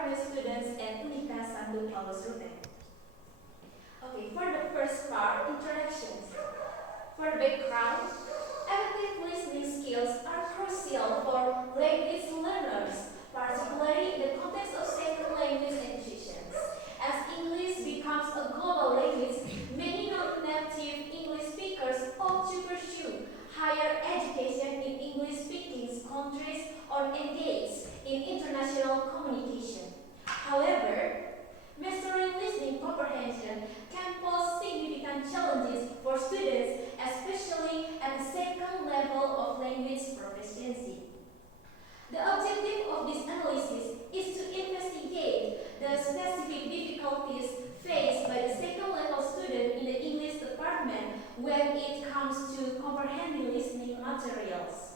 department students at Universitas. Okay, for the first part, introductions. For the background, active listening skills are crucial for language learners, particularly in the context of second language education. As English becomes a global language, many non-native English speakers opt to pursue higher education in English-speaking countries or engage in international communication. However, mastering listening comprehension can pose significant challenges for students, especially at the second level of language proficiency. The objective of this analysis is to investigate the specific difficulties faced by the second level student in the English department when it comes to comprehending listening materials.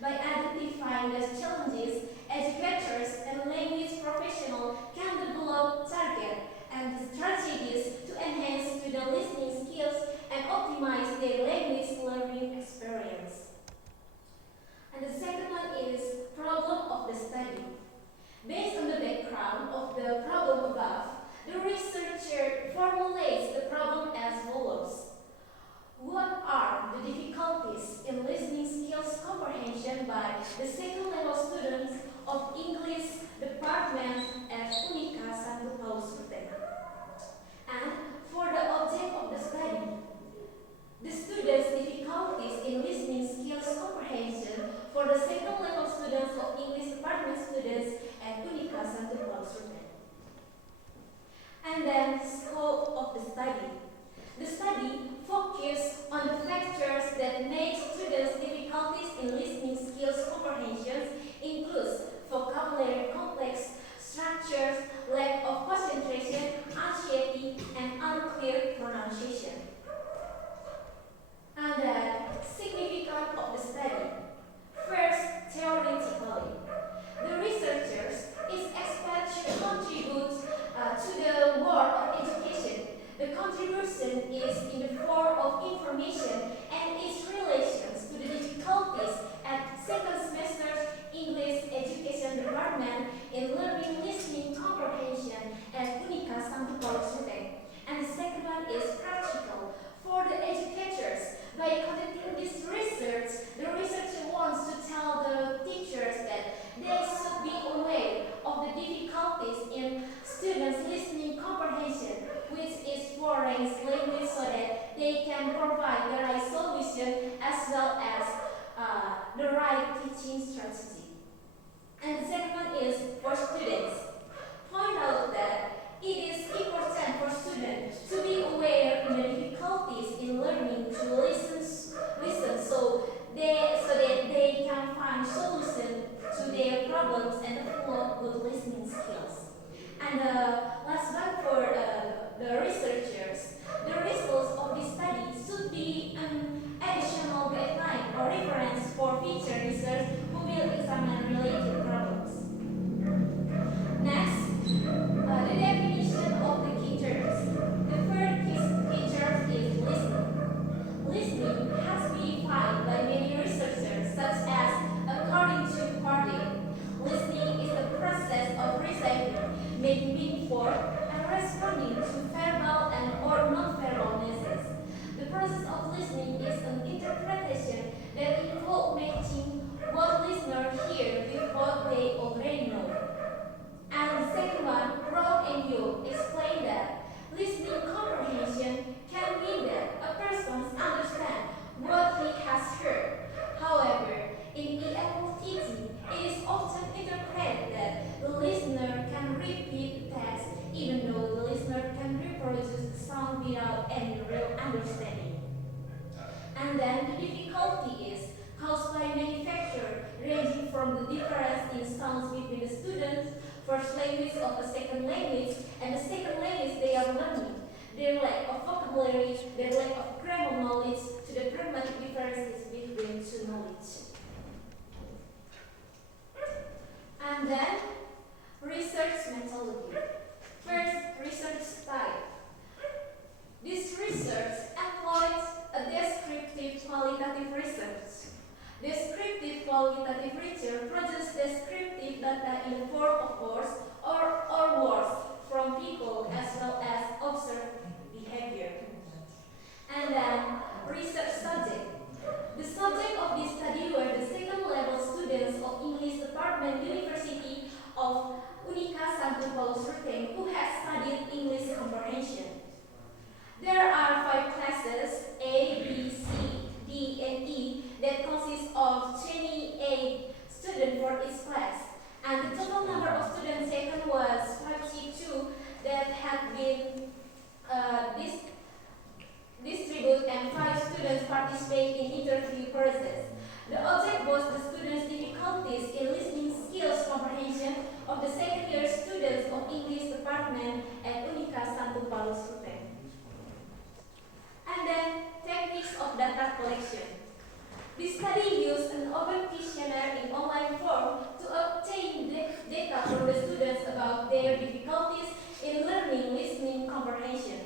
By identifying these challenges, educators and language professionals can develop target and strategies to enhance student listening skills and optimize their language learning experience. And the second one is problem of the study. Based on the background of the problem above, the researcher formulates the problem as follows. What are the difficulties in listening skills comprehension by the second level students of English department at Universitas? And for the object of the study, the students' difficulties in listening skills comprehension for the second level students of English department students at Universitas. And then scope of the study. The study focuses on the factors that make students' difficulties in listening skills comprehension includes vocabulary complex structures, lack of concentration, anxiety, and unclear pronunciation. And the significance of the study. First, theoretically, the researchers is expected to contribute to the world of education. The contribution is in the form of information and its relations to the difficulties at second semester English education department in learning listening comprehension at Universitas. And the second one is practical for the educators. By conducting this research, the researcher wants to tell the teachers that they should be aware of the difficulties in students' listening comprehension, which is foreign language, so that they can provide the right solution as well as the right teaching strategy. And the second one is for students. Point out that it is important for students to be aware of the difficulties in learning to listen so that they can find solutions to their problems and develop good listening skills. And last one for the researchers, the results of this study should be an additional guideline or reference for future research who will examine related problems. Next, the definition of the key terms. The first key term is listening. Listening has been defined by many researchers, such as according to Harding, listening is the process of receiving, making meaningful, and responding to verbal and or non-verbal messages. The process of listening is an interpretation that involves matching what listeners hear with what they already know. And the second one, Brown and Yu explain that listening comprehension can mean that a person understands what he has heard. However, in ELT, it is often interpreted that the listener can repeat the text even though the listener can reproduce the sound without any real understanding. And then the difficulty is caused by many factors ranging from the difference in sounds between the students' first language of a second language and the second language they are learning, their lack of vocabulary, their lack of grammar knowledge, to the pragmatic differences between two knowledge. And then, research methodology. First, research type. This research employs a descriptive qualitative research. Descriptive qualitative research produces descriptive data in the form of words Paulus-Ruthen who has studied English comprehension. There are 5 classes, A, B, C, D, and E, that consist of 28 students for each class. And the total number of students taken was 52 that had been distributed, and 5 students participate in interview process. The object was the students' difficulties in listening skills comprehension of the second year students of English department at Unika Santo Paulus-Ruthen. And then, techniques of data collection. This study used an open questionnaire in online form to obtain data from the students about their difficulties in learning listening comprehension.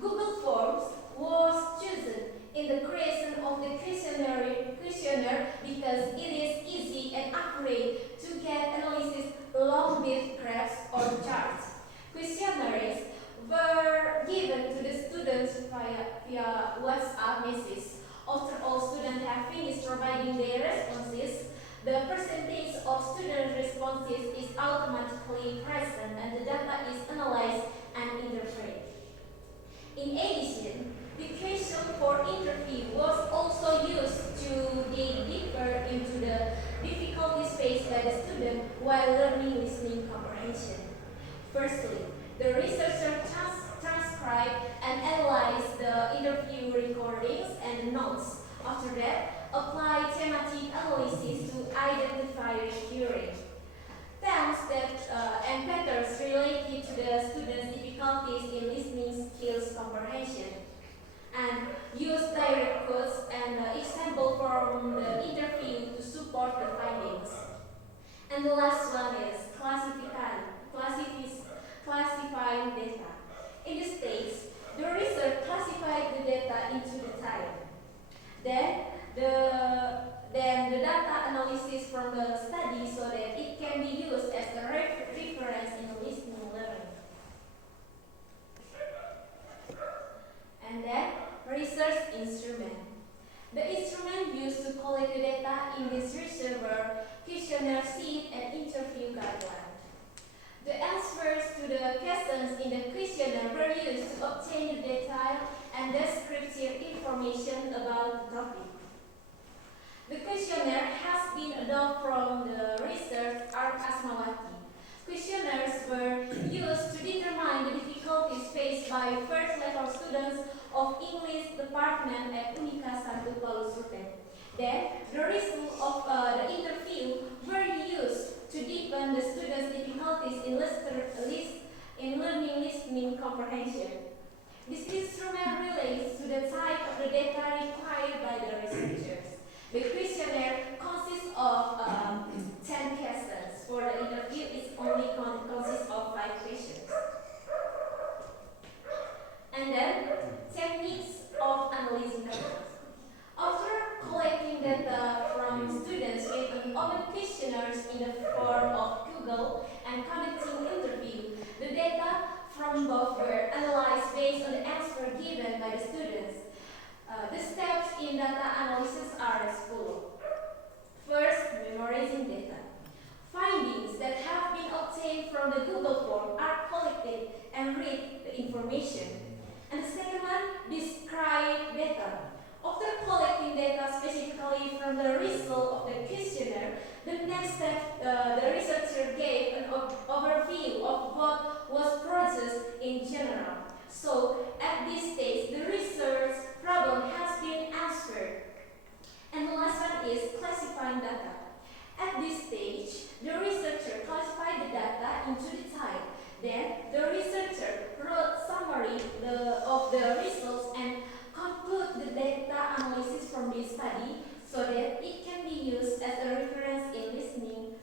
Google Forms was chosen in the creation of the questionnaire because it is easy and accurate to get analysis along with graphs or charts. Questionnaires were given to the students via WhatsApp message. After all students have finished providing their responses, the percentage of student responses is automatically present and the data is analyzed and interpreted. In addition, the question for interview was also used to dig deeper into the difficulties faced by the student while learning listening comprehension. Firstly, the researcher transcribed and analyzed the interview recordings and notes. After that, apply thematic analysis to identify recurring themes and patterns related to the students' difficulties in listening skills comprehension, and use direct quotes and example from the interview to support the findings. And the last one is classifying data. In this stage, the research classified the data into the type. Then the data analysis from the study so that it can be used as a reference in listening learning. And then research instrument. The instrument used to collect the data in this research were questionnaire sheet and interview guideline. The answers to the questions in the questionnaire were used to obtain the detailed and descriptive information about the topic. The questionnaire has been adopted from the research Art Asmawati. Questionnaires were used to determine the difficulties faced by first-level students of English department at Unika Santo Paulus-Ruthen. Then, the results of the interview were used to deepen the students' difficulties in learning listening comprehension. This instrument relates to the type of the data required by the researchers. The questionnaire consists of 10 questions. For the interview, it only consists of 5 questions. And then, techniques of analyzing data. After collecting data from students with an open questionnaires in the form of Google and conducting interview, the data from both were analyzed based on the answer given by the students. The steps in data analysis are as follows. First, memorizing data. Findings that have been obtained from the Google form are collected and read the information. And the second one, describe data. After collecting data specifically from the result of the questionnaire, the next step, the researcher gave an overview of what was processed in general. So, at this stage, the research problem has been answered. And the last one is classifying data. At this stage, the researcher classified the data into the type. Then, the researcher wrote summary of the results and conclude the data analysis from this study so that it can be used as a reference in listening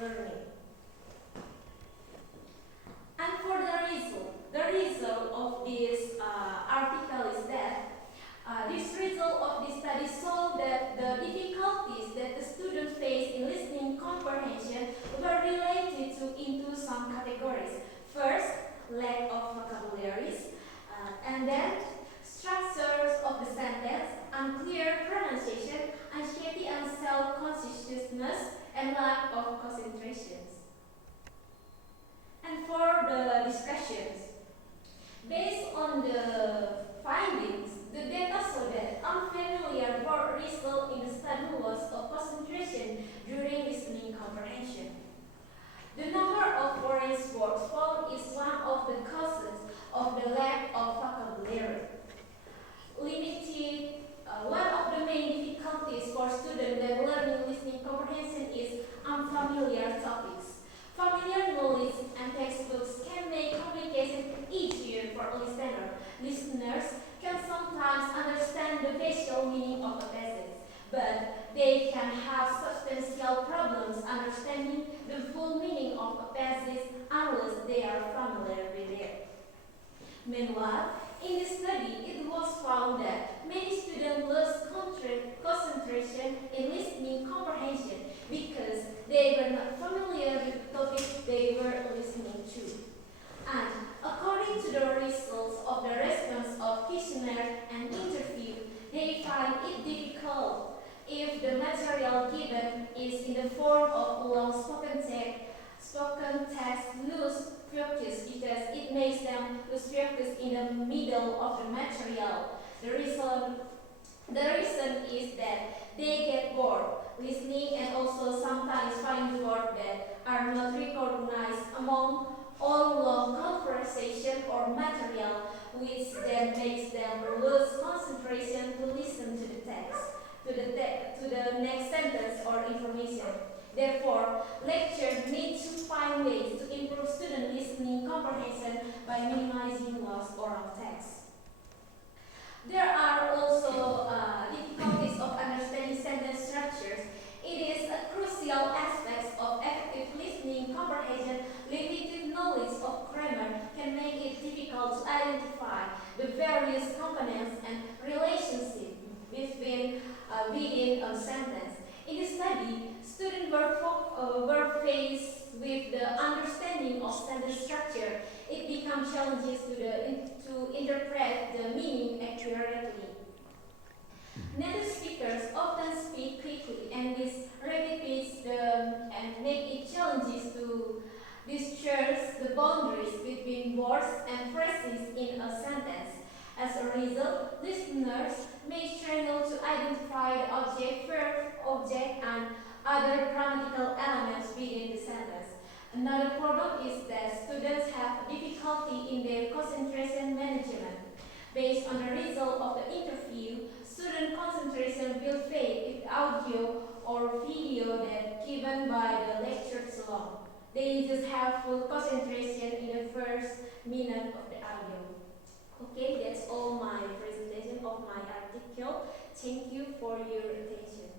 learning. And for the result of this article is that this result of this study showed that the difficulties that the students face in listening comprehension were related into some categories. First, Meanwhile, in this study, it was found that many students lost concentration in listening comprehension because they were not familiar with the topic they were listening to. And according to the results of the response of questionnaire and interview, they find it difficult if the material given is in the form of long spoken text lose focus because it makes them lose focus in the middle of the material. The reason is that they get bored listening and also sometimes find words that are not recognized among all long conversation or material, which then makes them lose concentration to listen to the text, to the next sentence or information. Therefore, lecturers need to find ways to improve student listening comprehension by minimizing loss oral text. There are also difficulties of understanding sentence structures. It is a crucial aspect of effective listening comprehension. Limited knowledge of grammar can make it difficult to identify the various components and relationships within a sentence. In the study, students were faced with the understanding of sentence structure. It becomes challenging to interpret the meaning accurately. Native speakers often speak quickly, and this repeats and make it challenging to discern the boundaries between words and phrases in a sentence. As a result, listeners may struggle to identify the object, verb, object, and other grammatical elements within the sentence. Another problem is that students have difficulty in their concentration management. Based on the result of the interview, student concentration will fade if audio or video that given by the lectures alone. They just have full concentration in the first minute of the audio. Okay, that's all my presentation of my article. Thank you for your attention.